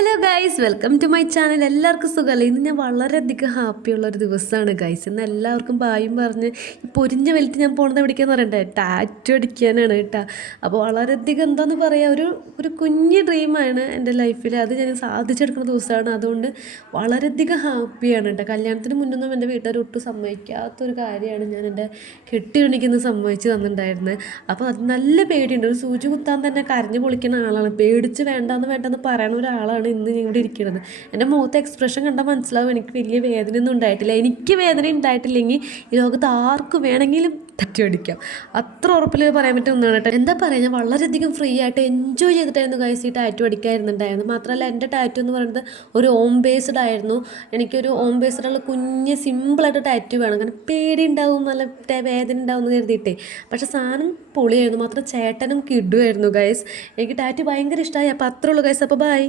Hello guys, welcome to my channel. എല്ലാവർക്കും സുഖമല്ലേ? ഇന്ന് ഞാൻ വളരെയധികം ഹാപ്പിയുള്ളൊരു ദിവസമാണ് ഗൈസ്. ഇന്ന് എല്ലാവർക്കും ബായും പറഞ്ഞ് പൊരിഞ്ഞ വലിറ്റ് ഞാൻ പോകുന്നത് എവിടേക്കാന്ന് പറയണ്ടേ, ടാറ്റു അടിക്കാനാണ് കേട്ടോ. അപ്പോൾ വളരെയധികം എന്താണെന്ന് പറയുക, ഒരു കുഞ്ഞ് ഡ്രീമാണ് എൻ്റെ ലൈഫിൽ. അത് ഞാൻ സാധിച്ചെടുക്കുന്ന ദിവസമാണ്. അതുകൊണ്ട് വളരെയധികം ഹാപ്പിയാണ് കേട്ടോ. കല്യാണത്തിന് മുന്നൊന്നും എൻ്റെ വീട്ടുകാർ ഒട്ടും സമ്മതിക്കാത്തൊരു കാര്യമാണ് ഞാൻ എൻ്റെ കെട്ടിയണിക്കുന്നത് സമ്മതിച്ച് തന്നിട്ടുണ്ടായിരുന്നത്. അപ്പോൾ അത് നല്ല പേടിയുണ്ട്. ഒരു സൂചി കുത്താൻ തന്നെ കരഞ്ഞു പൊളിക്കുന്ന ആളാണ്. പേടിച്ച് വേണ്ടെന്ന് പറയണ ഒരാളാണ് ഇന്ന് ഞാൻ ഇവിടെ ഇരിക്കുന്നത്. എൻ്റെ മുഖത്തെ എക്സ്പ്രഷൻ കണ്ടാൽ മനസ്സിലാവും എനിക്ക് വലിയ വേദനയൊന്നും ഉണ്ടായിട്ടില്ല. എനിക്ക് വേദന ഉണ്ടായിട്ടില്ലെങ്കിൽ ഈ ലോകത്ത് ആർക്കും വേണമെങ്കിലും തട്ടിയടിക്കാം. അത്ര ഉറപ്പിൽ പറയാൻ പറ്റും ഒന്നാണ് കേട്ടോ. എന്താ പറയുക, ഞാൻ വളരെയധികം ഫ്രീ ആയിട്ട് എൻജോയ് ചെയ്തിട്ടായിരുന്നു ഗൈസ് ഈ ടാറ്റു അടിക്കായിരുന്നുണ്ടായിരുന്നു. മാത്രമല്ല എൻ്റെ ടാറ്റു എന്ന് പറയുന്നത് ഒരു ഓം ബേസ്ഡ് ആയിരുന്നു. എനിക്കൊരു ഓം ബേസ്ഡുള്ള കുഞ്ഞ് സിമ്പിളായിട്ട് ടാറ്റു വേണം. കാരണം പേടി ഉണ്ടാവും, നല്ല വേദന ഉണ്ടാവും എന്ന് കരുതിയിട്ടേ. പക്ഷെ സാധനം പൊളിയായിരുന്നു. മാത്രം ചേട്ടനും കിഡുമായിരുന്നു ഗൈസ്. എനിക്ക് ടാറ്റു ഭയങ്കര ഇഷ്ടമായി. അപ്പോൾ അത്രേ ഉള്ളൂ ഗൈസ്. അപ്പോൾ ബൈ.